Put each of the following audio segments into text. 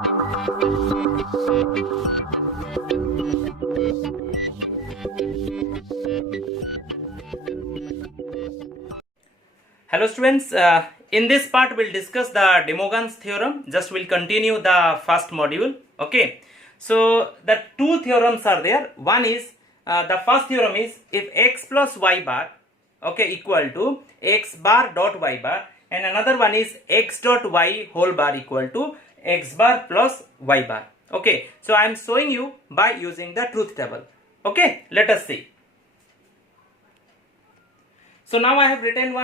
Hello students, in this part we'll discuss the De Morgan's theorem. Just we'll continue the first module. Okay, so the two theorems are there. One is the first theorem is if x plus y bar, okay, equal to x bar dot y bar, and another one is x dot y whole bar equal to x bar plus y bar. Okay, so I am showing you by using the truth table. Okay, let us see. So now I have written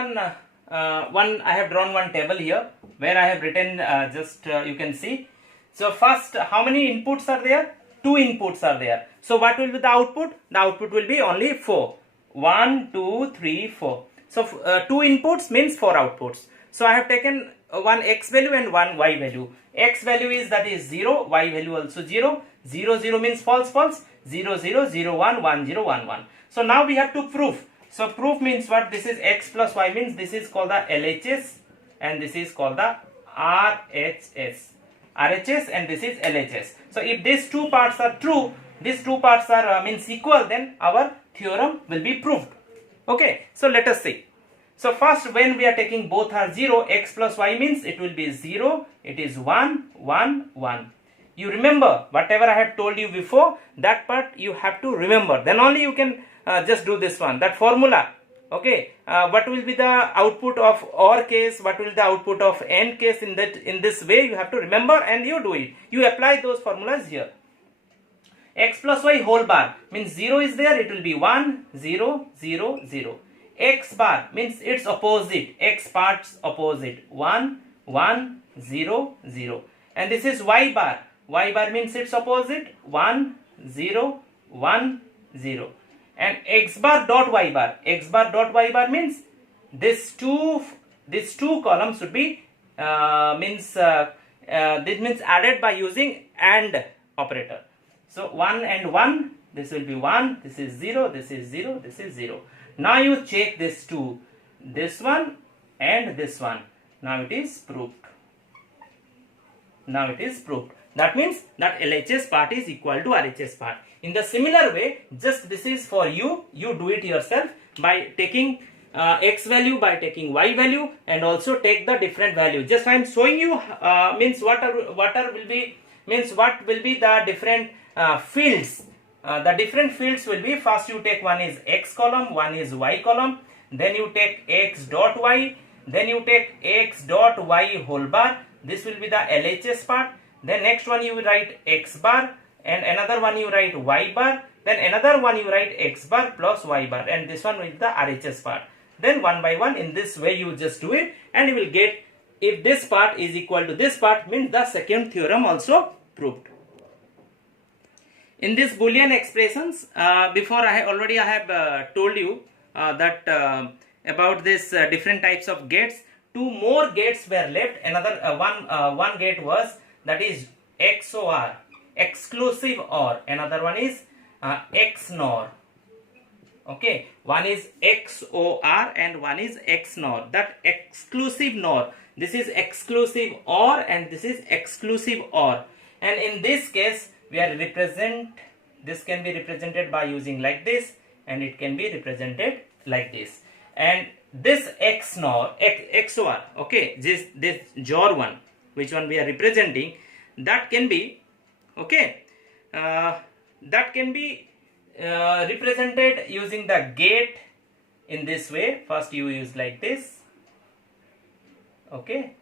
I have drawn one table here where I have written you can see. So first, how many inputs are there? 2 inputs are there. So what will be the output? The output will be only 4. 1, 2, 3, 4. So 2 inputs means 4 outputs. So I have taken one x value and one y value. X value is, that is 0, y value also 0. 0, 0 means false, false. 0, 0, 0, 1, 1, 0, 1, 1. So now we have to prove. So proof means what? This is x plus y, means this is called the LHS and this is called the RHS. RHS and this is LHS. So if these two parts are true, these two parts are means equal, then our theorem will be proved. Okay, so let us see. So first, when we are taking both are 0, x plus y means it will be 0, it is 1, 1, 1. You remember whatever I have told you before, that part you have to remember. Then only you can just do this one, that formula. Okay, what will be the output of OR case, what will be the output of AND case, in this way you have to remember and you do it. You apply those formulas here. X plus y whole bar means 0 is there, it will be 1, 0, 0, 0. X bar means its opposite, x parts opposite, 1, 1, 0, 0. And this is y bar. Y bar means its opposite, 1, 0, 1, 0. And x bar dot y bar. X bar dot y bar means these two columns should be this means added by using AND operator. So 1 and 1, this will be 1, this is 0, this is 0, this is 0. Now you check this two, this one and this one. Now it is proved. Now it is proved. That means that LHS part is equal to RHS part. In the similar way, just this is for you. You do it yourself by taking x value, by taking y value, and also take the different value. Just I am showing you means what will be the different fields. The different fields will be, first you take one is x column, one is y column, then you take x dot y, then you take x dot y whole bar. This will be the LHS part. Then next one you write x bar, and another one you write y bar, then another one you write x bar plus y bar, and this one will be the RHS part. Then one by one, in this way you just do it, and you will get, if this part is equal to this part, means the second theorem also proved. In this Boolean expressions, before I have told you that about this different types of gates. 2 more gates were left. Another one gate was, that is XOR, exclusive OR. Another one is XNOR. Okay, one is XOR and one is XNOR. That exclusive NOR. This is exclusive OR and this is exclusive OR. And in this case, we are this can be represented by using like this, and it can be represented like this. And this XOR, okay, this JOR one, which one we are representing, that can be, okay, that can be represented using the gate in this way. First you use like this, okay.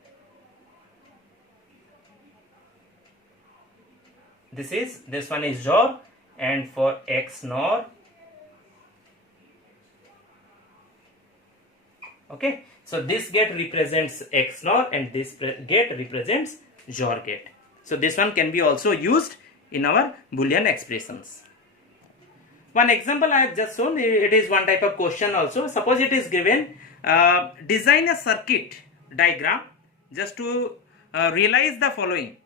This one is JOR, and for XNOR, okay. So this gate represents XNOR and this gate represents JOR gate. So this one can be also used in our Boolean expressions. One example I have just shown, it is one type of question also. Suppose it is given, design a circuit diagram just to realize the following,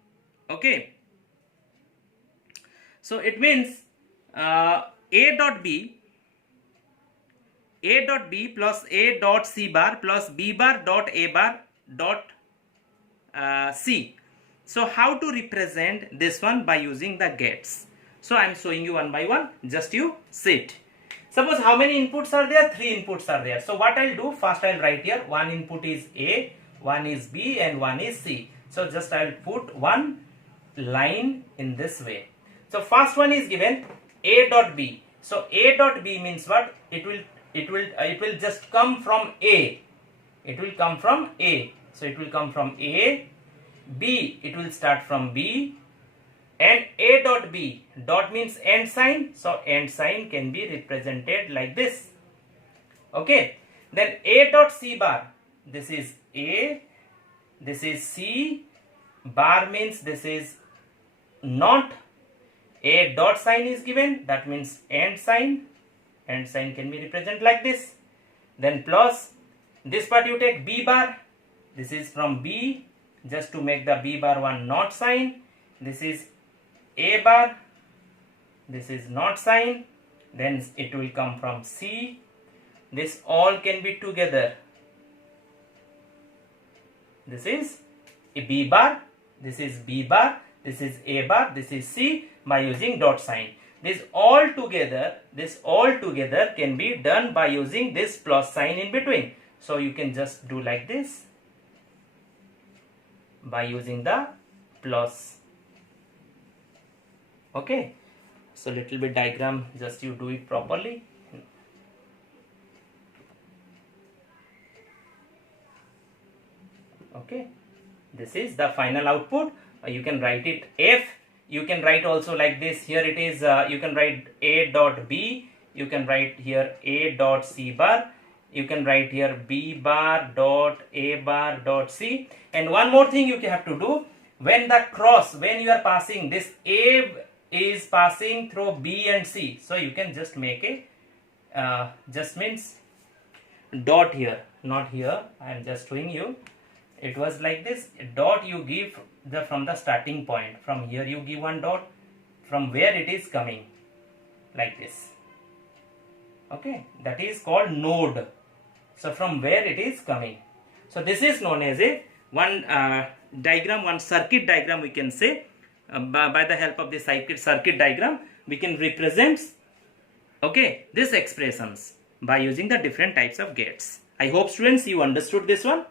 okay. So it means A dot B plus A dot C bar plus B bar dot A bar dot C. So how to represent this one by using the gets? So I am showing you one by one, just you sit. Suppose how many inputs are there? 3 inputs are there. So what I'll do, first I'll write here, one input is A, one is B and one is C. So just I'll put one line in this way. So first one is given A dot B. So A dot B means what? It will just come from A. It will come from A. So it will come from A. B, it will start from B, and A dot B, dot means end sign, so end sign can be represented like this. Okay, then A dot C bar, this is A, this is C, bar means this is not, A dot sign is given, that means end sign can be represented like this. Then plus, this part you take B bar, this is from B, just to make the B bar one not sign. This is A bar, this is not sign, then it will come from C. This all can be together. This is a B bar, this is B bar, this is A bar, this is C by using dot sign. This all together can be done by using this plus sign in between. So you can just do like this by using the plus. Okay, so little bit diagram, just you do it properly. Okay, this is the final output. You can write it F. You can write also like this. Here it is, you can write A dot B, you can write here A dot C bar, you can write here B bar dot A bar dot C. And one more thing you have to do, when the cross, when you are passing, this A is passing through B and C, so you can just make a just means dot here, not here. I am just showing you. It was like this, dot you give from the starting point, from here you give one dot, from where it is coming, like this. Okay, that is called node. So from where it is coming. So this is known as a one diagram, one circuit diagram we can say. By the help of the circuit diagram we can represent, okay, these expressions by using the different types of gates. I hope students you understood this one.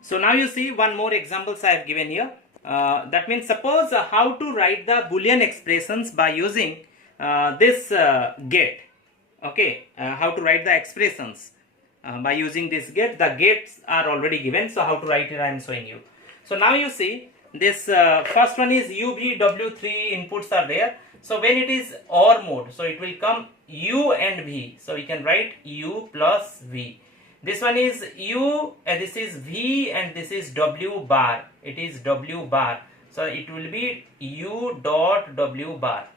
So now you see one more examples I have given here. That means suppose how to write the Boolean expressions by using this gate. Okay, how to write the expressions by using this gate. The gates are already given, so how to write it I am showing you. So now you see this first one is U, V, W, 3 inputs are there. So when it is OR mode, so it will come U and V. So we can write U plus V. This one is U, this is V, and this is W bar. It is W bar. So it will be U dot W bar.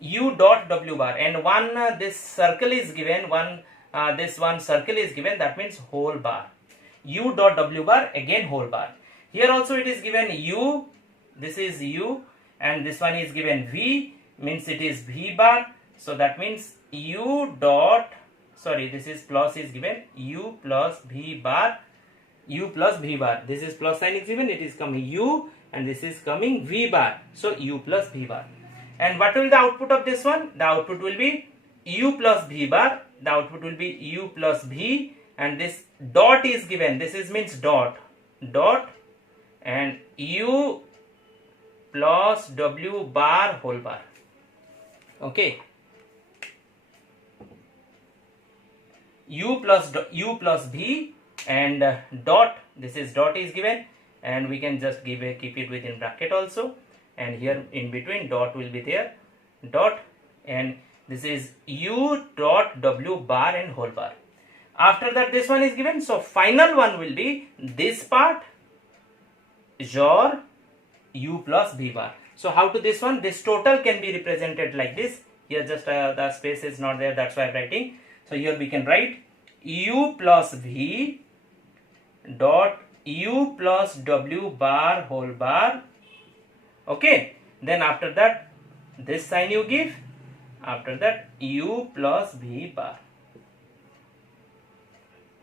U dot W bar. And one this circle is given, this one circle is given, that means whole bar. U dot W bar, again whole bar. Here also it is given U, this is U, and this one is given V, means it is V bar. So that means U dot, sorry, this is plus is given, U plus V bar, U plus V bar. This is plus sign is given, it is coming U, and this is coming V bar. So U plus V bar. And what will be the output of this one? The output will be U plus V bar, the output will be U plus V, and this dot is given, this is means dot, and U plus W bar whole bar. Okay, U plus V and dot, this is dot is given, and we can just keep it within bracket also, and here in between dot will be there, dot, and this is U dot W bar and whole bar. After that this one is given, so final one will be this part, your U plus V bar. So how to this one? This total can be represented like this. Here just the space is not there, that's why I'm writing. So here we can write U plus V dot U plus W bar whole bar. Okay, then after that this sign you give, after that U plus V bar.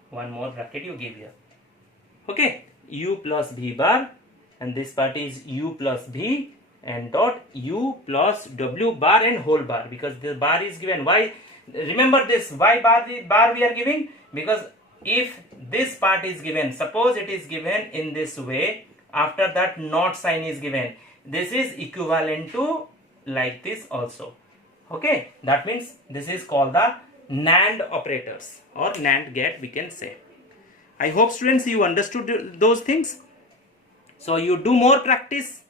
One more bracket you give here. Okay, U plus V bar, and this part is u plus v and dot u plus w bar and whole bar, because the bar is given. Why? Remember this, why bar we are giving? Because if this part is given, suppose it is given in this way, after that not sign is given, this is equivalent to like this also. Okay, that means this is called the NAND operators or NAND gate, we can say. I hope students you understood those things. So you do more practice.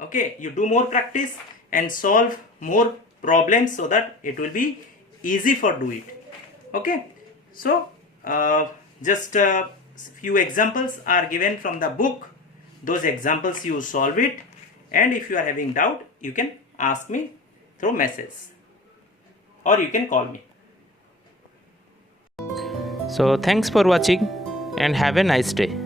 Okay, you do more practice and solve more problems so that it will be easy for do it. Okay, so just few examples are given from the book. Those examples you solve it, and if you are having doubt you can ask me through message or you can call me. So thanks for watching and have a nice day.